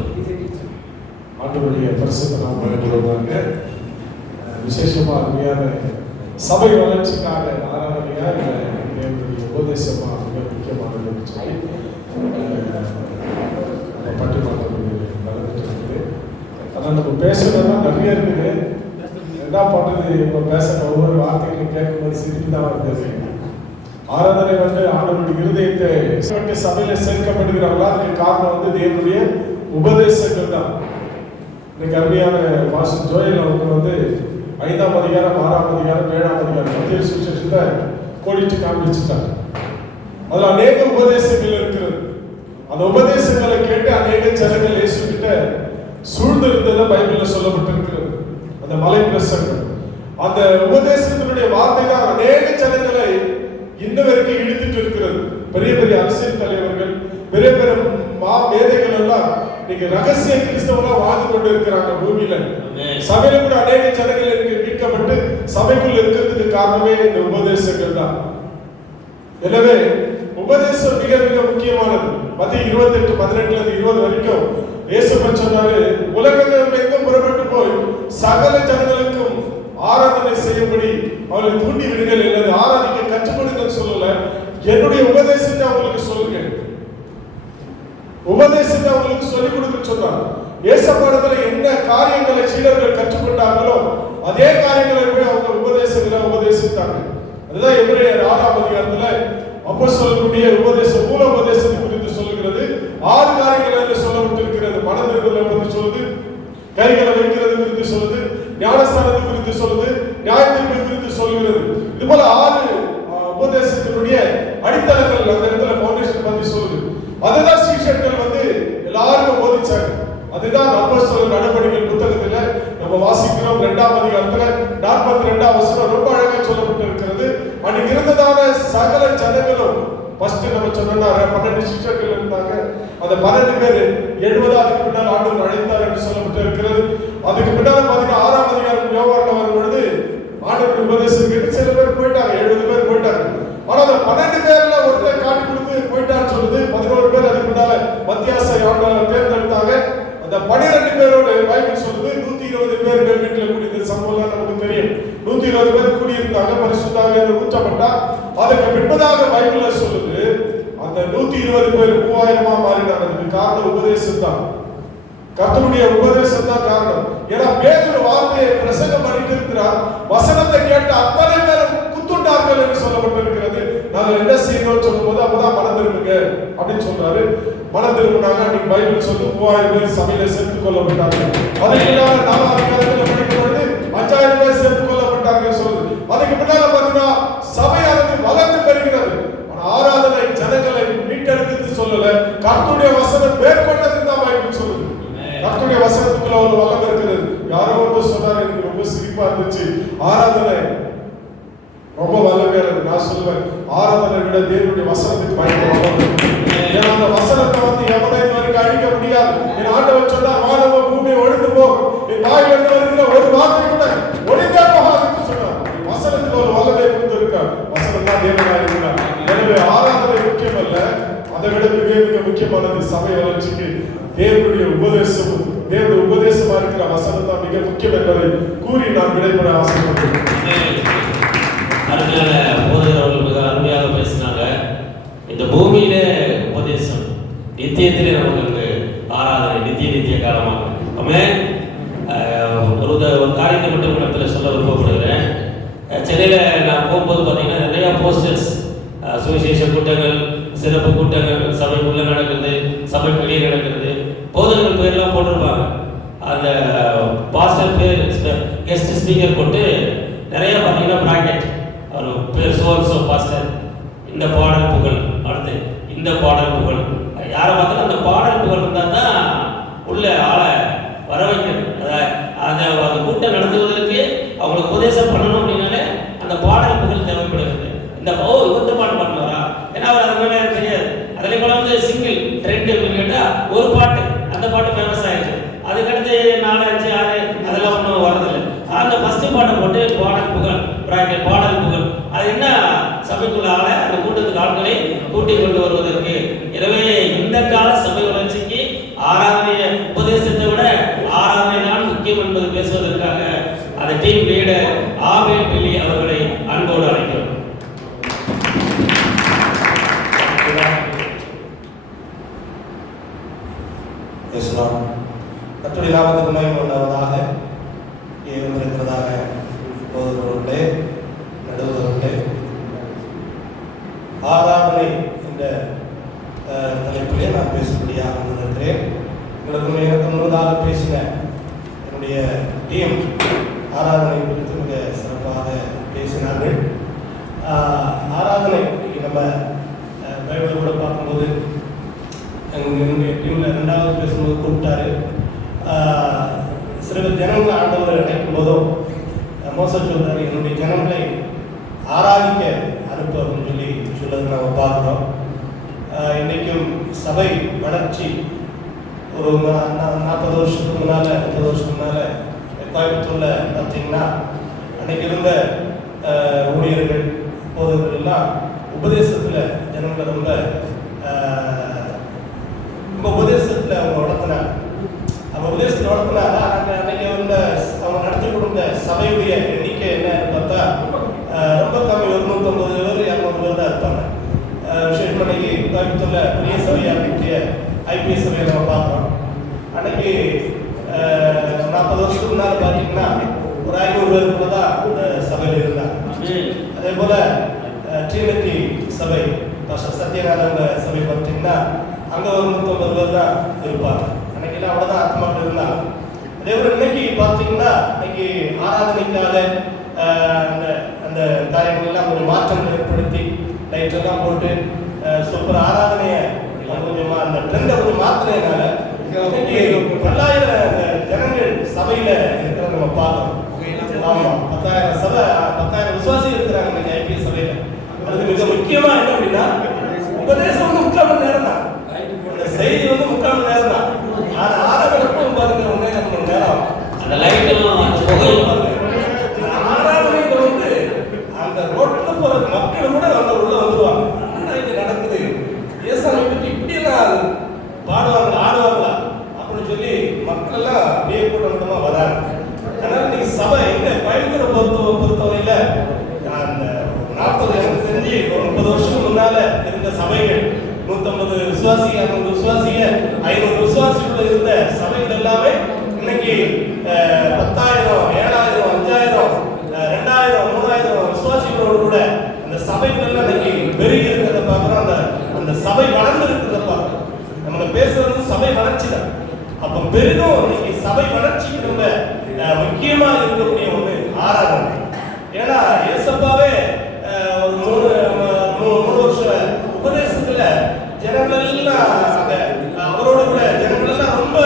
ஆண்டவருடைய பரிசுத்த நாமத்திற்கு விசேஷமா அருமையான சபை வளர்ச்சிக்காக ஆராதனையா தேவனுடைய உபதேசமா மிக முக்கியமானது சொல்லி பட்டிமன்றம் நடந்துட்டு இருக்குது. ஆனால் நம்ம பேசுறதுனா நிறைய இருக்குது. என்ன பண்றது, இப்போ பேசுற ஒவ்வொரு வார்த்தைகளையும் கேட்கும்போது சிரிப்பு தான் வருது. ஆராதனை ஆண்டவருடைய இருதயத்தை சபையில சேர்க்கப்படுகிறார்களா, அதுக்கு காரணம் தேவனுடைய உபதேசங்கள் தான். இன்னைக்கு அருமையான மாஸ்டர் ஜோயல் அவங்க 5ஆம் அதிகாரம் 6ஆம் அதிகாரம் 7ஆம் அதிகாரம் மத்திய சுவிசேஷத்தை கோடிட்டு காண்பிச்சுட்டாங்க. அதுல அநேக உபதேசங்கள் இருக்கிறது. அந்த உபதேசங்களை கேட்டு அநேக ஜனங்கள் இயேசு கிட்ட சூழ்ந்து இருந்ததை பைபிள்ல சொல்லப்பட்டிருக்கிறது. அந்த மலை பிரசங்கம், அந்த உபதேசத்தினுடைய வார்த்தை தான் அநேக ஜனங்களை இன்ன வரைக்கும் இழுத்துட்டு இருக்கிறது. பெரிய பெரிய அரசியல் தலைவர்கள், பெரிய பெரிய மேதைகள் எல்லாம் நீங்க ரகசிய கிறிஸ்தவங்களா வாழ்ந்து கொண்டு இருக்கிறாங்க பூமியில. சபையில கூட அநேக ஜனங்கள் மீட்கப்பட்டு சபைக்குள்ள இருக்கிறதுக்கு காரணமே இந்த உபதேசங்கள் தான். எனவே உபதேசம் மிக மிக முக்கியமானது. மத்திய 28:18-20 வரைக்கும் இயேசு சொன்னாரு, உலகங்கள் எங்கும் புறப்பட்டு போய் சகல ஜனங்களுக்கும் ஆராதனை செய்யும்படி அவளை தூண்டி விடுங்கள், அல்லது ஆராதிக்க கற்றுக் கொடுங்கள் சொல்லல. என்னுடைய உபதேசத்தை அவங்களுக்கு சொல்லுங்க, உபதேசத்தை அவங்களுக்கு சொல்லிக் கொடுக்க சொன்னார். இயேசுவிடத்துல என்ன காரியங்களை சீடர்கள் கற்றுக்கொண்டார்களோ அதே காரியங்களை போய் அவங்க உபதேசங்களை உபதேசித்தாங்க. அதுதான் எபிரேயர் 6ஆம் அதிகாரத்துல அப்போஸ்தலர்களுடைய உபதேசம், மூல உபதேசத்தை குறித்து சொல்லுகிறது. 6 காரியங்கள் சொல்லப்பட்டிருக்கிறது. மனதிருந்தலை பற்றி சொல்லுது, கைகளை வைக்கிறது குறித்து சொல்லுது, ஞானஸ்தானத்தை குறித்து சொல்லுது, நியாயத்தீர்ப்பை குறித்து சொல்லுகிறது. இது போல 6 உபதேசத்தினுடைய அடித்தளங்கள் அந்த இடத்துல ஃபவுண்டேஷன் பத்தி சொல்லுது. அதுதான் சீஷர்கள் எல்லாரும் போதிச்சாங்க. அதுதான் அப்போஸ்தலர் நடவடிக்கைகள் புத்தகத்துல நம்ம வாசிக்கிறோம். 2ஆம் அதிகாரத்துல 42ஆம் வசனம் ரொம்ப அழகா சொல்லப்பட்டிருக்கிறது. அன்னைக்கு இருந்ததான சகல ஜனங்களும் ஃபர்ஸ்ட் நம்ம சொன்னா 12 சீஷர்கள் இருந்தாங்க. அந்த 12 பேர் 70 பின்னால் ஆண்டவர் அழைத்தார் என்று சொல்லப்பட்டிருக்கிறது. அதுக்கு பின்னால பாத்தீங்கன்னா 6ஆம் அதிகாரம் யோவான்ல வரும்பொழுது ஆண்டவர் உபதேசம் கேட்டு சில பேர் போயிட்டாங்க, 70 பேர் போயிட்டாங்க. ஆனா அந்த 12 பேர்ல ஒருத்தர் காட்டி கொடுத்து போயிட்டான்னு சொல்லுது. 11 பேர் அதுக்கு முன்னால மத்தியாசை ஆண்டவர் தேர்ந்தெடுத்தாங்க. அந்த 12 பேரோட பைபிள் சொல்லுது 120 பேர் வீட்டுல கூடியிருந்த சம்பவம் நமக்கு தெரியும். 120 பேர் கூடியிருந்தாங்க, பரிசுத்தாக ஊற்றப்பட்டா. அதுக்கு பின்பதாக பைபிள்ல சொல்லுது அந்த 120 பேர் 3000 மாறினாங்க. அதுக்கு காரணம் உபதேசம் தான், கர்த்தருடைய உபதேசம் தான் காரணம். ஏன்னா பேதுரு வார்த்தையை பிரசங்கம் பண்ணிட்டு இருக்கிறார். வசனத்தை கேட்ட அத்தனை பேரும் குத்துண்டார்கள் என்று சொல்லப்பட்டிருக்கிறது. நாங்கள் என்ன செய்யணும்னு சொல்லும் போது அப்பதான் மனம் திரும்புங்க அப்படின்னு சொல்றாரு. மனம் திரும்பினாங்க. அன்னைக்கு பைபிள் சொல்லு 3000 பேர் சபையில சேர்த்துக் கொள்ளப்பட்டாங்க. அதுக்கு பின்னால 4ஆம் அதிகாரத்தில் படிக்கும் பொழுது 5000 பேர் சேர்த்துக் கொள்ளப்பட்டார்கள் சொல்லுது. அதுக்கு பின்னால பாத்தீங்கன்னா சபையானது வளர்ந்து பெறுகிறது. ஆராதனை ஜனங்களை மீட்டெடுத்து சொல்லல, கர்த்தருடைய வசனம் மேற்கொண்டது தான் பைபிள் சொல்லுது. கர்த்தருடைய வசனத்துக்குள்ள ஒரு வளம் இருக்கிறது. யாரோ ஒருத்தர் சொன்னார், எனக்கு ரொம்ப சிரிப்பா இருந்துச்சு. ஆராதனை ரொம்ப வல்லமையானது. நான் சொல்லுவேன், ஆராதனை விட தேவனுடைய வசனத்துக்கு பயன்படுது. ஏன்னா அந்த வசனத்தை எவனை இது வரைக்கும் அழிக்க முடியாது. என் ஆண்டவர் சொன்னார், வானவ பூமியை ஒழிந்து போகும், என் வாயிலிருந்து வருகிற ஒரு வார்த்தை கூட ஒழிந்தே போகாதுன்னு சொன்னார். வசனத்துக்கு ஒரு வல்லமை கொடுத்திருக்கார். வசனம் தான் தேவனாக இருக்கிறார். எனவே ஆராதனை முக்கியம் அல்ல, அதை விட மிக மிக முக்கியமானது சபை வளர்ச்சிக்கு தேவனுடைய உபதேசம். தேவனுடைய உபதேசமா இருக்கிற வசனம் தான் மிக முக்கியம் என்பதை கூறி நான் விடைபெற ஆசைப்படுகிறேன். அருமையான போதகர்கள் மிக அருமையாக பேசினாங்க. இந்த பூமியில உபதேசம், நித்தியத்திலே நமக்கு ஆராதனை, நித்திய காலமாக. ஆமென். ஒரு காரியத்தை மட்டும் இடத்துல சொல்ல விருப்பப்படுகிறேன். சென்னையில நான் போகும்போது பார்த்தீங்கன்னா நிறைய போஸ்டர்ஸ், சுவிசேஷ கூட்டங்கள், சிறப்பு கூட்டங்கள், சபைக்குள்ள நடக்கிறது, சபைக்கு வெளியே நடக்கிறது, போதகர்கள் பேர்லாம் போட்டிருப்பாங்க. அந்த பாஸ்டர் பேர், கெஸ்ட் ஸ்பீக்கர் போட்டு நிறைய பார்த்தீங்கன்னா பிராக்கெட், அவர் பேர் சோர்ஸோ பாஸ்டர், இந்த பாடல் புகழ், அடுத்து இந்த பாடல் புகழ். யாரை பார்த்தாலும் அந்த பாடல் புகழ் இருந்தால் தான் உள்ள ஆளை வர வைக்கிறது. அந்த கூட்டம் நடத்துவதற்கு அவங்களுக்கு உபதேசம் பண்ணணும் அப்படின்னாலே அந்த பாடல் புகழ் தேவைப்படுகிறது. இந்த இந்த பாட்டு பாடுவாரா, ஏன்னா அவர் அது மேலே தெரியாது. அதில் கூட சிங்கிள் ட்ரெண்ட் அப்படின்னு கேட்டால் ஒரு பாட்டு, அந்த பாட்டு ஃபேமஸ் ஆயிடுச்சு. அதுக்கடுத்து 4, 5, 6 முக்கியம் என்பது பேசுவதற்காக அந்த டீம் லீடர் ஆபேல் பில்லி அவர்களை அன்போடு அழைக்கிறோம். கர்த்தருடைய நாமத்துக்கு மகிமை உண்டாவதாக. இருக்கிறதாக போதகர்களே, நடுவர்களே, ஆராதனை என்ற தலைப்பிலே நான் பேசும்படியாக வந்திருக்கிறேன். எனக்கு முன்னதாக பேசின என்னுடைய டீம் ஆராதனை குறித்து மிக சிறப்பாக பேசினார்கள். ஆராதனை நம்ம பைபிள் கூட பார்க்கும்போது என்னுடைய டீமில் ரெண்டாவது பேசும்போது கூப்பிட்டாரு. சில ஜனங்களை ஆண்டவர் அழைக்கும் போதும் மோசம் சொல்றாரு, என்னுடைய ஜனங்களை ஆராதிக்க அனுப்பு அப்படின்னு சொல்லி சொல்லது நம்ம பார்க்குறோம். இன்றைக்கும் சபை வளர்ச்சி ஒரு 40 வருஷத்துக்கு முன்னால் 30 வருஷத்துக்கு முன்னால் கோயம்புத்தூரில் பார்த்தீங்கன்னா அன்றைக்கி இருந்த ஊழியர்கள் போதகர்கள் எல்லாம் உபதேசத்தில் ஜனங்களை ரொம்ப உபதேசத்தில் அவங்க வளர்த்தினாங்க. அவங்க உபதேசத்தில் வளர்த்தினாங்க. அன்றைக்கி வந்து அவங்க நடத்தி கொடுத்த சபையுடைய எண்ணிக்கை என்னன்னு பார்த்தா ரொம்ப கம்மி, 150 பேர் 200 பேர் தான் இருப்பாங்க. விசேஷம் அன்னைக்கு கோயம்புத்தூரில் பெரிய சபையாக இருக்கக்கூடிய ஐபிஎஸ் சபையை நம்ம பார்க்குறோம். அன்னைக்கு 40 வருஷத்துக்கு முன்னால் பார்த்தீங்கன்னா ஒரு 500 பேர் கூட தான் அந்த சபையில் இருந்தாங்க. அதே போல் ட்ரினிட்டி சபை சத்யநாதங்க சபை பார்த்தீங்கன்னா அங்கே ஒரு 150 பேர் தான் இருப்பாங்க. அன்னைக்கெல்லாம் அவ்வளோதான் ஆத்மாக்கள் இருந்தாங்க. அதே போல் இன்னைக்கு பார்த்தீங்கன்னா இன்னைக்கு ஆராதனைக்காக அந்த அந்த காரியங்கள்லாம் கொஞ்சம் மாற்றங்கள் ஏற்படுத்தி லைட்டெல்லாம் போட்டு சூப்பர் ஆராதனையை கொஞ்சமாக அந்த ட்ரெண்டை கொஞ்சம் மாற்றினதுனால இன்னைக்கு 10,000 ஜனங்கள் சபையில் இருக்கிறத நம்ம பார்க்கணும். ஆமாம், 10,000 சபை 10,000 விசுவாசி இருக்கிறாங்க இன்னைக்கு ஐபிஎஸ் சபையில். அதுக்கு மிக முக்கியமாக என்ன அப்படின்னா உபதேசம் வந்து 3/4 மணி நேரம் தான், அந்த செய்தி வந்து 3/4 மணி நேரம் தான். ஆனால் ஆராதனைக்கும் பாருங்க 1.5 மணி நேரம். அந்த லைட்டும் அந்த புகையும் ஆராதனைக்கு வந்து அந்த ரோட்டில் போகிற மக்கள் கூட அந்த உள்ள வந்துடுவாங்க. ஆனால் இது நடக்குது, ஏசாமி பற்றி இப்படியெல்லாம் பாடுவாங்களா ஆடுவாங்களா அப்படின்னு சொல்லி மக்கள் எல்லாம் அப்படியே கூட்டமாக வராங்க. அதனால் இன்னைக்கு சபை எங்க பயங்கர பொறுத்தவரையில் அந்த 40 எனக்கு தெரிஞ்சு ஒரு 30 வருஷம் முன்னால இருந்த சபைகள் 150 விசுவாசி 200 விசுவாசிக 500 விசுவாசிகள் இருந்த சபைகள் எல்லாமே இன்னைக்கு 10,000 7,000 5,000 2,000 3,000 விசுவாசிகளோடு கூட அந்த சபைகள் எல்லாம் இன்னைக்கு பெருகி இருக்கிறத பார்க்குறோம். அந்த சபை வளர்ந்து இருக்கிறத பார்க்குறோம். நம்ம பேசுறது சபை வளர்ச்சி தான். அப்போ பெரிதும் இன்னைக்கு சபை வளர்ச்சிக்கு ரொம்ப முக்கியமாக இருக்கக்கூடிய ஒன்று ஆராதனை. ஏன்னா இயேசுப்பாவே ஒரு 3 வருஷ உபதேசத்துல ஜனங்கள் எல்லாம் அவரோட கூட ஜனங்கள் எல்லாம் ரொம்ப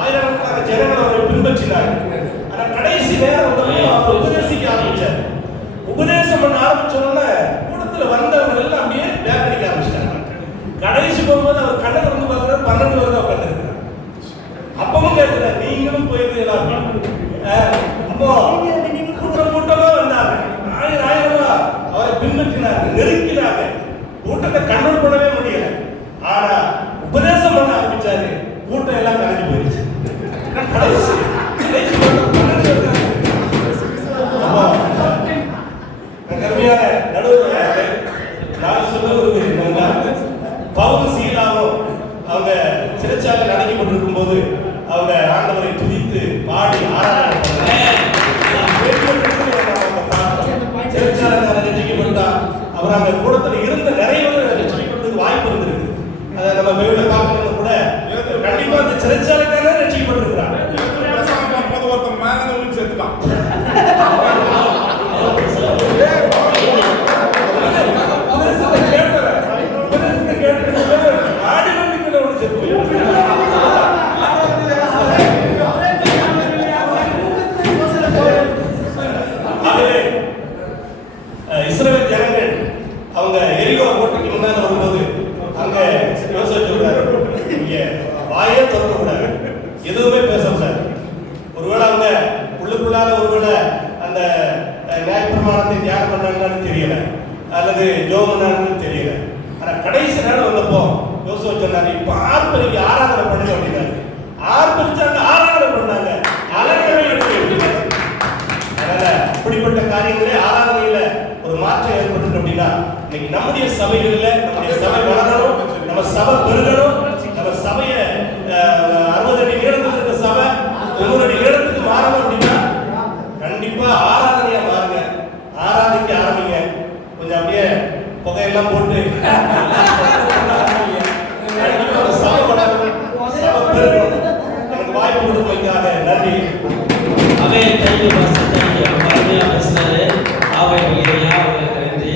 ஆயிரக்கணக்கான ஜனங்கள் அவரை பின்பற்றினாங்க. ஆனா கடைசி நேரம் அவர் உபதேசிக்க ஆரம்பிச்சார். உபதேசம் பண்ண ஆரம்பிச்சோன்னா கூடத்துல வந்தவங்க எல்லாம் அப்படியே பேக் அடிக்க ஆரம்பிச்சிட்டாங்க. கடைசி போகும்போது அவர் கண்ணை வந்து பார்க்குறாரு, 12 பேர் தான் உட்காந்துருக்கிறார். அப்பவும் கேட்கிறார், நீங்களும் போயிருந்தீங்களா? அப்போ கூட்டமா வந்தாங்க, 1000 அவரை பின்பற்றினாங்க, நெருக்கினாங்க. கூட்டத்தை கண்ட்ரோல் பண்ணவே முடியல. ஆனா உபதேசம் பண்ண ஆரம்பிச்சாரு, கூட்டம் எல்லாம் கலைஞ்சு போயிடுச்சு. கருமையான நடுவர் நான் சொல்லுவது பவுல் சீலாவும் அவங்க சிறைச்சாலையில் அடைக்கப்பட்டிருக்கும் போது அவங்க ஆண்டவரை துதித்து பாடி ஆராதனை அவர் அந்த கூடத்தில் இருந்த நிறைய ரட்சிக்கப்படுறதுக்கு வாய்ப்பு இருந்திருக்கு. அதை நம்ம வெளியில பார்க்கணும் கூட கண்டிப்பா அந்த சிறைச்சாலைக்காக ரட்சிக்கப்பட்டிருக்கிறாங்க. இஸ்ரவேல் ஜனங்கள் அவங்க எரிகோ கோட்டைக்கு முன்னால வரும்போது அங்க யோசேப்பு சொல்றாரு, இங்க வாயே திறக்க கூடாது, எதுவுமே பேசக்கூடாது. ஒருவேளை அவங்க உள்ளுக்குள்ளால ஒருவேளை அந்த நியாயப்பிரமாணத்தை தியானம் பண்ணாங்கன்னு தெரியல, அல்லது ஜோம் பண்ணாங்கன்னு தெரியல. ஆனா கடைசி நேரம் வந்தப்போ யோசேப்பு சொன்னாரு, இப்ப ஆர்ப்பரிக்கு ஆராதனை பண்ணுங்க அப்படின்னாரு. ஆர்ப்பரிச்சாங்க, ஆராதனை பண்ணாங்க. அழகு காரியங்களே ஆராதனையில ஒரு மாற்றம் ஏற்பட்டு அப்படின்னா இன்னைக்கு நம்முடைய சபைகளில் நம்முடைய சபை வளரணும், நம்ம சபை பெருகணும், நம்ம சபையை 60 அடி நீளத்துக்கு இருக்க சபை 100 அடி நீளத்துக்கு மாறணும் அப்படின்னா கண்டிப்பா ஆராதனையா மாறுங்க, ஆராதிக்க ஆரம்பிங்க. கொஞ்சம் அப்படியே புகையெல்லாம் போட்டு சபை வளரணும், சபை பெருகணும். எனக்கு வாய்ப்பு கொடுத்தமைக்காக நன்றி. அவே தேங்க்யூ பாஸ்டர், தேங்க்யூ. ரொம்ப அருமையாக பேசினாரு. ஆவையா அவர்களுக்கு நன்றி.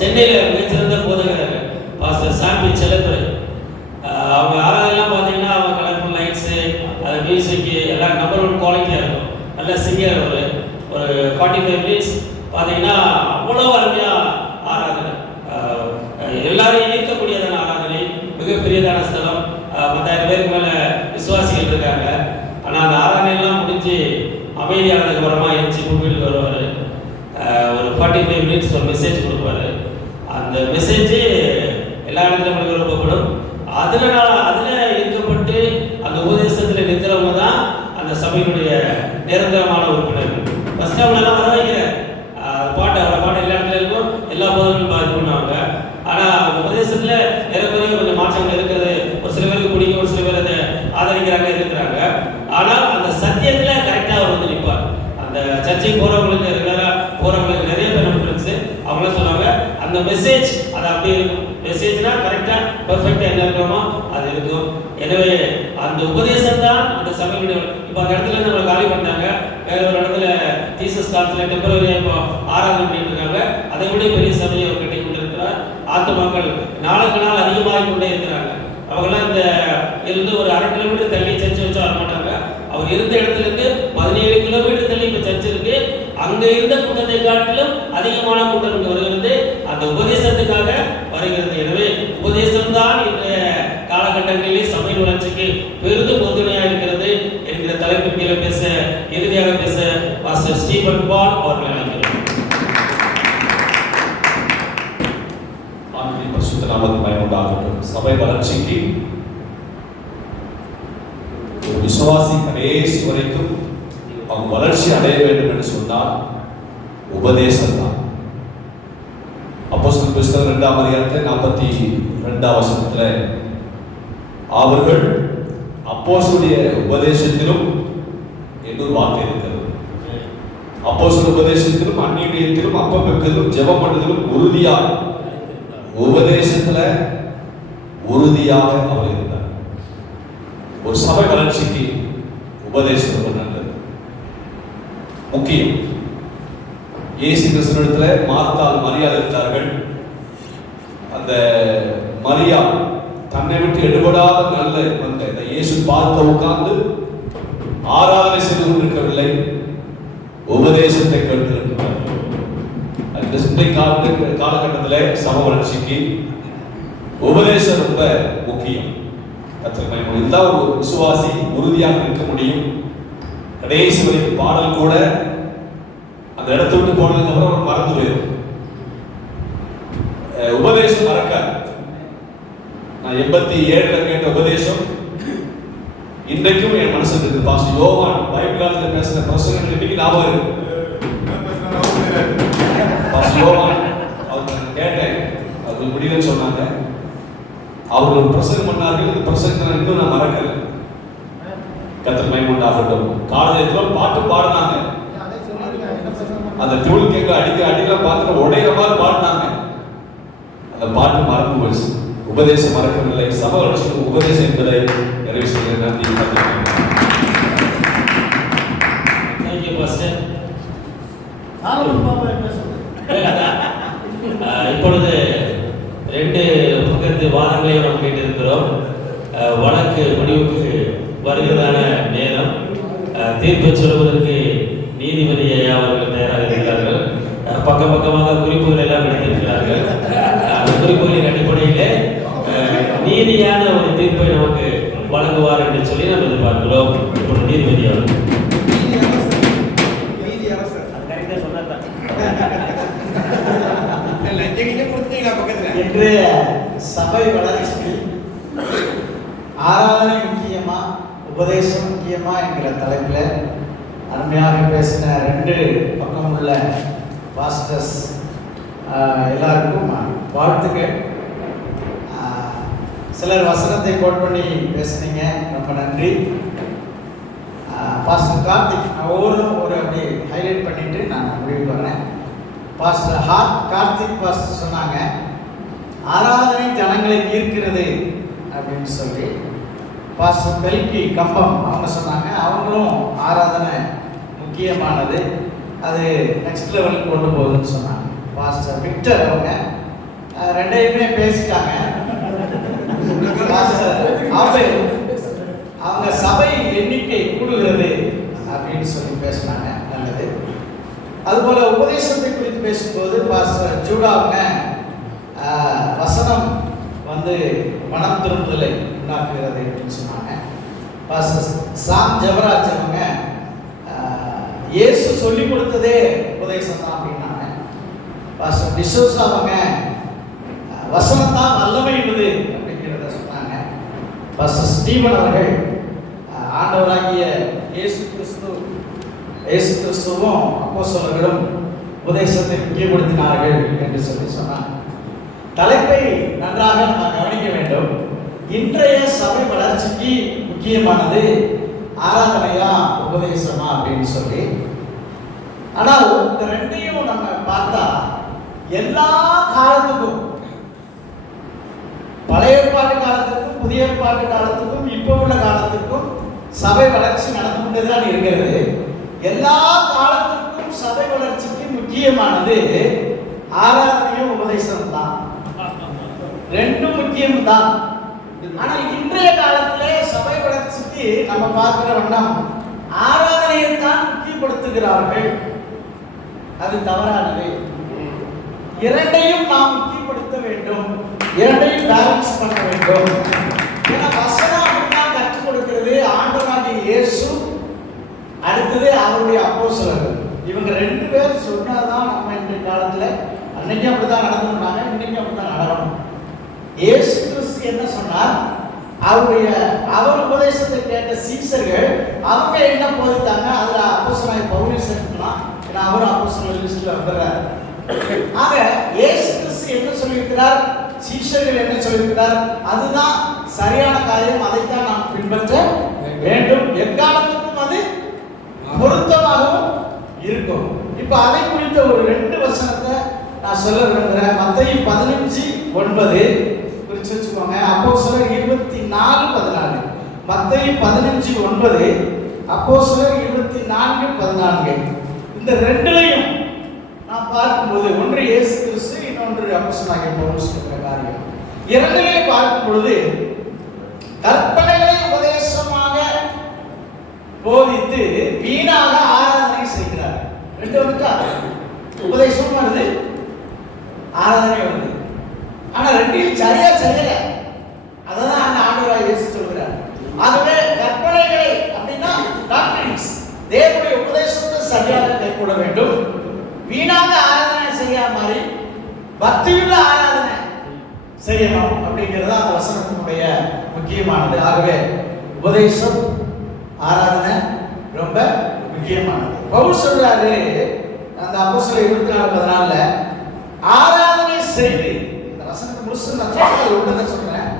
சென்னையில் மிகச்சிறந்த போதகர் பாஸ்டர் சாம்பி செல்லத்துறை. அவங்க ஆராதனைலாம் பார்த்தீங்கன்னா அவங்க கலர்ஃபுல் லைட்ஸு, அது மியூசிக்கு எல்லாம் நம்பர் 1 குவாலிட்டியாக இருக்கும். நல்ல சிங்கர். ஒரு 45 மினிட்ஸ் பார்த்தீங்கன்னா அவ்வளோ அருமையாக ஆராதனை, எல்லாரையும் ஈர்க்கக்கூடியதான ஆராதனை, மிகப்பெரியதான ஸ்தலம், 10,000 பேருக்கு மேலே விசுவாசிகள் இருக்காங்க. ஆனால் அந்த ஆராதனையெல்லாம் முடிஞ்சு அமைதியானதுக்கு அப்புறமா எழுச்சி வீட்டுக்கு வருவார். ஒரு 45 மினிட்ஸ் ஒரு மெசேஜ் கொடுப்பாரு. அந்த மெசேஜ் எல்லா இடத்துலையும் விரும்பப்படும். அதில் ஈர்க்கப்பட்டு அந்த உபதேசத்தில் நிற்கிறவங்க தான் அந்த சபையினுடைய நிரந்தரமான உறுப்பினர்கள். ஃபர்ஸ்ட் அவங்களெல்லாம் வர வைக்கிறேன், பாட்டு எல்லா இடத்துல இருக்கும், எல்லா போதர்களும் இது பண்ணுவாங்க. ஆனால் உபதேசத்தில் ஏறக்குறைய கொஞ்சம் மாற்றங்கள் இருக்கிறது. ஒரு சில பேருக்கு பிடிக்கும், ஒரு சில பேர் அதை ஆதரிக்கிறாங்க இருக்கிறாங்க. ஆனால் அந்த சத்தியத்தில் கரெக்டாக அவர் வந்து நிற்பார். அந்த சர்ச்சைக்கு போகிறவங்களுக்கு ரெகுலராக போகிறவங்களுக்கு நிறைய பேர் நம்ம ஃப்ரெண்ட்ஸு அவங்களாம் சொல்லுவாங்க, அந்த மெசேஜ் அது அப்படியே இருக்கும். மெசேஜ்னா கரெக்டாக பெர்ஃபெக்டாக என்ன இருக்கணுமோ அது இருக்கும். எனவே அந்த உபதேசம் தான் அந்த சபையுடைய. இப்போ அந்த இடத்துல நம்மளை காலி பண்ணிட்டாங்க, வேற ஒரு இடத்துல ஜீசஸ் காலத்தில் டெம்பரரியாக இப்போ ஆராதனை பண்ணிட்டு இருக்காங்க. அதை விட பெரிய சபையை அவர் கட்டி கொண்டு இருக்கிறார். ஆத்துமாக்கள் நாளுக்கு நாள் அதிகமாக கொண்டே இருக்கிறாங்க. அவங்கெல்லாம் இந்த இருந்து ஒரு 1/2 கிலோமீட்டர் தள்ளி சர்ச்சை வச்சு வர மாட்டாங்க. அவர் இருந்த இடத்துல இருந்து 17 கிலோமீட்டர் தள்ளி இப்போ சர்ச் இருக்கு. அங்க இருந்த கூட்டத்தை காட்டிலும் அதிகமான கூட்டம் இங்கு வருகிறது. அந்த உபதேசத்துக்காக வருகிறது. எனவே உபதேசம் தான் இன்றைய காலகட்டங்களில் சபையின் வளர்ச்சிக்கு பெரிதும் உறுதுணையாக இருக்கிறது என்கிற தலைப்பின் கீழே இறுதியாக பேச பாஸ்டர் ஸ்டீபன் பால் அவர்களை அழைக்கிறோம். பரிசுத்த நாமத்துக்கு மகிமை உண்டாகட்டும். சபை வளர்ச்சிக்கு ஒரு விசுவாசி கடைசி வரைக்கும் அவங்க வளர்ச்சி அடைய வேண்டும் என்று சொன்னால் உபதேசம் தான். அப்போஸ்தலர் புத்தகம் 2ஆம் அதிகாரத்தில் 42ஆம் வசனத்துல அவர்கள் அப்போஸ்தலருடைய உபதேசத்திலும் இன்னொரு வாக்கு இருக்கிறது. அப்போஸ்தலர் உபதேசத்திலும் அந்நியத்திலும் அப்பம் வைப்பதிலும் ஜெபம் பண்ணுவதிலும் உறுதியாக, உபதேசத்துல உறுதியாக அவர் இருந்தார். ஒரு சபை வளர்ச்சிக்கு உபதேசம் ரொம்ப நல்லது, முக்கியம். இயேசு கிறிஸ்துவிடத்துல மார்த்தாள் மரியாள் இருந்தார்கள். அந்த மரியாள் தன்னை விட்டு எடுபடாத நல்ல வந்த இந்த இயேசு பார்த்து உட்கார்ந்து ஆராதனை செய்து கொண்டிருக்கவில்லை, உபதேசத்தை கேட்டிருக்கிறார். காலகட்டத்தில் சம வளர்ச்சிக்கு உபதேசம் ரொம்ப முக்கியம். இதுதான் ஒரு விசுவாசி உறுதியாக இருக்க முடியும். கடைசி வரைக்கும் பாடல் கூட அந்த இடத்தை விட்டு போனதுக்கு அப்புறம் மறந்து போயிடும். உபதேசம் மறக்க நான் 87ல கேட்ட உபதேசம் இன்றைக்கும் என் மனசுக்கு இருக்கு. பாஸ்டர் யோவான் பைபிள் காலத்தில் பேசின பிரசங்கம் இன்னைக்கு ஞாபகம் இருக்கு. பாஸ்டர் யோவான் அவங்க கேட்டேன், அது முடியலன்னு சொன்னாங்க. அவர்கள் ஒரு பிரசங்கம் பண்ணார்கள். இந்த பிரசங்கத்தை இன்னும் நான் மறக்கல. கர்த்தர் மகிமை உண்டாகட்டும். காலேஜில் பாட்டு பாடினாங்க. அந்த டூல் கேட்க அடிக்கலாம் பார்த்துட்டு உடையிற மாதிரி பாடினாங்க. அந்த பாட்டு மறந்து போச்சு. உபதேசம் மறக்கவில்லை. சபை வளர்ச்சிக்கு உபதேசம் என்பதை நிறைவு செய்ய நன்றி. Thank you pastor. இப்பொழுது 2 பக்கத்து வாதங்களை நாம் கேட்டிருக்கிறோம். வழக்கு முடிவுக்கு வருகிறதான நேரம். தீர்ப்பு சொல்வதற்கு நீதிபதி ஐயா அவர்கள் தயாராக இருக்கிறார்கள். பக்கமாக குறிப்புகள் எல்லாம் எடுத்திருக்கிறார்கள். அந்த குறிப்புகளின் அடிப்படையிலே நீதியான ஒரு தீர்ப்பை நமக்கு வழங்குவார் என்று சொல்லி நாம் எதிர்பார்க்கிறோம். இப்பொழுது நீதிபதி அவர்கள். இன்றைய சபை வளர்ச்சிக்கு ஆராதனை முக்கியமா உபதேசம் முக்கியமா என்கிற தலைப்பில் அருமையாக பேசின 2 பக்கம் உள்ள பாஸ்டர்ஸ் எல்லாருக்கும் வாழ்த்துக்கள். சிலர் வசனத்தை கோட் பண்ணி பேசுனீங்க, ரொம்ப நன்றி. பாஸ்டர் கார்த்திக் ஒவ்வொருவரும் ஒரு அப்படி ஹைலைட் பண்ணிட்டு நான் முடிவு பண்ணுறேன். பாஸ்டர் கார்த்திக் பாஸ்டர் சொன்னாங்க, ஆராதனை ஜனங்களை ஈர்க்கிறது அப்படின்னு சொல்லி. பாஸ்டர் பெல்கி கம்பம் அவங்க சொன்னாங்க, அவங்களும் ஆராதனை முக்கியமானது, அது நெக்ஸ்ட் லெவலுக்கு கொண்டு போகுதுன்னு சொன்னாங்க. பாஸ்டர் விக்டர் அவங்க ரெண்டையுமே பேசிட்டாங்க. அவங்க சபை எண்ணிக்கை கூடுகிறது அப்படின்னு சொல்லி பேசினாங்க, நல்லது. அதுபோல உபதேசத்தை குறித்து பேசும்போது பாஸ்டர் ஜூடா அவங்க வசனம் வந்து மனம் திரும்புதலை உண்டாக்குகிறது அப்படின்னு சொன்னாங்க. பாஸ்டர் சாம் ஜெபராஜ் அவங்க இயேசு சொல்லி கொடுத்ததே உபதேசம் தான் அப்படின்னாங்க. பாஸ்டர் டிசோசா அவங்க வசனம் தான் வல்லமை உள்ளது அப்படிங்கிறத சொன்னாங்க. பாஸ்டர் ஸ்டீவன் அவர்கள் ஆண்டவராகிய இயேசு கிறிஸ்துவும் அப்போஸ்தலர்களும் உபதேசத்தை முக்கியப்படுத்தினார்கள் என்று சொல்லி சொன்னாங்க. தலைப்பை நன்றாக நாம் கவனிக்க வேண்டும். இன்றைய சபை வளர்ச்சிக்கு முக்கியமானது ஆராதனையா உபதேசமா அப்படின்னு சொல்லி. ஆனால் இந்த ரெண்டையும் நம்ம பார்த்தா எல்லா காலத்துக்கும், பழைய ஏற்பாட்டு காலத்துக்கும் புதிய ஏற்பாட்டு காலத்துக்கும் இப்போ உள்ள காலத்துக்கும் சபை வளர்ச்சி நடந்து கொண்டுதான் இருக்கிறது. எல்லா காலத்துக்கும் சபை வளர்ச்சிக்கு முக்கியமானது ஆராதனையும் உபதேசம் தான், ரெண்டும் முக்கியம்தான். ஆனால் இன்றைய காலத்திலே சபை வளர்ச்சிக்கு நம்ம பார்க்கிற வண்ணம் ஆராதனையை தான் முக்கியப்படுத்துகிறார்கள். அது தவறானது. இரண்டையும் நாம் முக்கியப்படுத்த வேண்டும், இரண்டையும் பேலன்ஸ் பண்ண வேண்டும். ஏன்னா வசனம் அப்படிதான் கற்றுக் கொடுக்கிறது. ஆண்டவராகிய இயேசு, அடுத்தது அவருடைய அப்போஸ்தலர்கள், இவங்க ரெண்டு பேர் சொன்னாதான் நம்ம இன்றைய காலத்துல, அன்னைக்கு அப்படிதான் நடந்துருந்தாங்க, இன்னைக்கு அப்படிதான் நடக்கணும். இயேசு கிறிஸ்து என்ன சொன்னார், அவர் உபதேசத்தை கேட்ட சீசர்கள் அவங்க என்ன போதித்தாங்க, அதுல அப்போஸ்தலனாகிய பவுல் சேர்க்கலாம். ஏன்னா அவர் அப்போஸ்தலர் லிஸ்ட்ல வந்துடுறார். ஆக இயேசு கிறிஸ்து என்ன சொல்லியிருக்கிறார், சீஷர்கள் என்ன சொல்லியிருக்கிறார், அதுதான் சரியான காரியம், அதைத்தான் நாம் பின்பற்ற வேண்டும். எக்காலத்துக்கும் அது பொருத்தமாகவும் இருக்கும். இப்ப அதை குறித்த ஒரு 2 வசனத்தை நான் சொல்ல விரும்புகிறேன். மத்தேயு 15:9 குறிச்சு வச்சுக்கோங்க. அப்போஸ்தலர் 24:14. மத்தேயு 15:9, அப்போஸ்தலர் 24:14. இந்த ரெண்டுலையும் நாம் பார்க்கும்போது ஒன்று இயேசு கிறிஸ்து, இன்னொன்று அப்போஸ்தலனாகிய பவுல் சொல்கிற காரியம். இரண்டிலையும் பார்க்கும் பொழுது கற்பனைகளை உபதேசமாக போதித்து வீணாக ஆராதனை செய்கிறார். ரெண்டு வந்துட்டா, உபதேசம் வருது, ஆராதனை வருது. ஆனா ரெண்டையும் சரியா செய்யல. அதான் அந்த ஆண்டவராகிய இயேசு சொல்கிறார். ஆகவே கற்பனைகளை அப்படின்னா டாக்டரின்ஸ், தேவனுடைய உபதேசத்தை சரியாக கைக்கொள்ள வேண்டும். வீணாக ஆராதனை செய்யாம மாதிரி பக்தியுள்ள ஆராதனை செய்யணும் அப்படிங்கிறது அந்த வசனத்தினுடைய முக்கியமானது. ஆகவே உபதேசம், ஆராதனை ரொம்ப முக்கியமானது. பவுல் சொல்றாரு அந்த அப்போஸ்தலர் 24:14, ஆராதனை செய்து, இந்த வசனத்தை முழுசு நான் சொல்றேன் சொல்றேன்,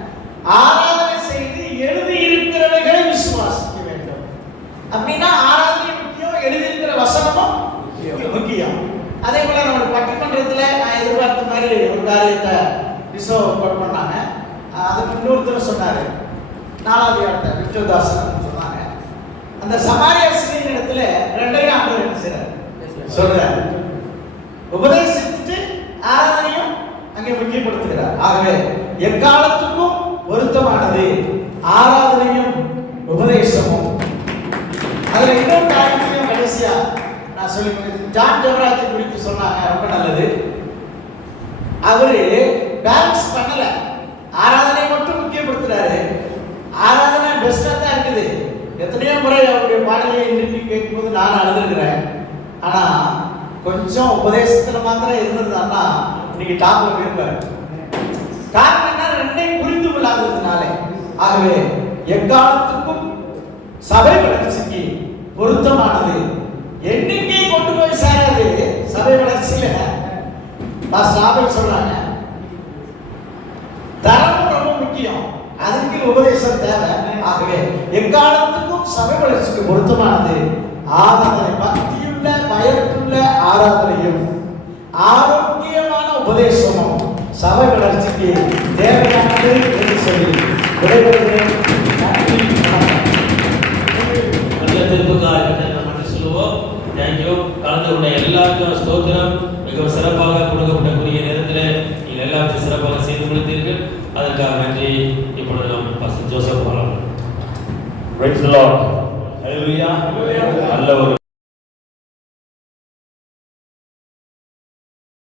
ஆராதனை செய்து எழுதி இருக்கிறவைகளை விசுவாசிக்க வேண்டும். அப்படின்னா ஆராதனை முக்கியம், எழுதி இருக்கிற வசனமும் முக்கியம். அதே போல நம்ம பட்டிமன்றத்துல நான் எதிர்பார்த்த மாதிரி ஒரு காரியத்தை விசோ கோட் பண்ணாங்க. அதுக்கு இன்னொருத்தர் சொன்னாரு, 4வது இடத்தை விக்டர்தாசன் சொன்னாங்க. அந்த சமாரிய ஸ்திரீயின் இடத்துல 2 ஆண்டவர் என்ன செய்றார் சொல்றார், உபதேசித்து ஆராதனையும் அங்கே முக்கியப்படுத்துகிறார். ஆகவே எக்காலத்துக்கும் பொருத்தமானது ஆராதனையும் உபதேசமும். அதுல இன்னொரு காரியத்தையும் கடைசியா நான் சொல்லி, ஜான் ஜெபராஜ் குறித்து சொன்னாங்க, ரொம்ப நல்லது. அவரு பேலன்ஸ் பண்ணல, ஆராதனை மட்டும் முக்கியப்படுத்துறாரு. ஆராதனை பெஸ்டா தான் இருக்குது. எத்தனையோ முறை அவருடைய பாடல்களை இன்னைக்கு கேட்கும்போது நான் அழுதுருக்கிறேன். ஆனா கொஞ்சம் உபதேசத்துல மாத்திரம் இருந்திருந்தான்னா இன்னைக்கு டாப்ல போயிருப்பாரு. காரணம் என்ன, ரெண்டையும் புரிந்து கொள்ளாததுனாலே. ஆகவே எக்காலத்துக்கும் சபை வளர்ச்சிக்கு பொருத்தமானது, எண்ணிக்கை கொண்டு போய் சேராது. சபை வளர்ச்சியில எக்காலத்துக்கும் சபை வளர்ச்சிக்கு பொருத்தமானது ஆராதனை. பக்தியுள்ள பயத்துள்ள ஆராதனையும் ஆரோக்கியமான உபதேசமும் சபை வளர்ச்சிக்கு தேவையானது என்று சொல்லி விடைபெறுகிறேன். நன்றி, வணக்கம். நல்ல திருப்புக்காக நம்ம சொல்லுவோம். தேங்க்யூ. கலந்து கொண்ட எல்லாருக்கும் ஸ்தோத்திரம். மிகவும் சிறப்பாக கொடுக்கப்பட்ட குறுகிய நேரத்தில் நீங்கள் எல்லாத்தையும் சிறப்பாக செய்து கொடுத்தீர்கள். அதற்காக நன்றி. இப்பொழுது நாம் பாஸ்டர் ஜோசப் வரலாம். Praise the Lord. Hallelujah. நல்ல ஒரு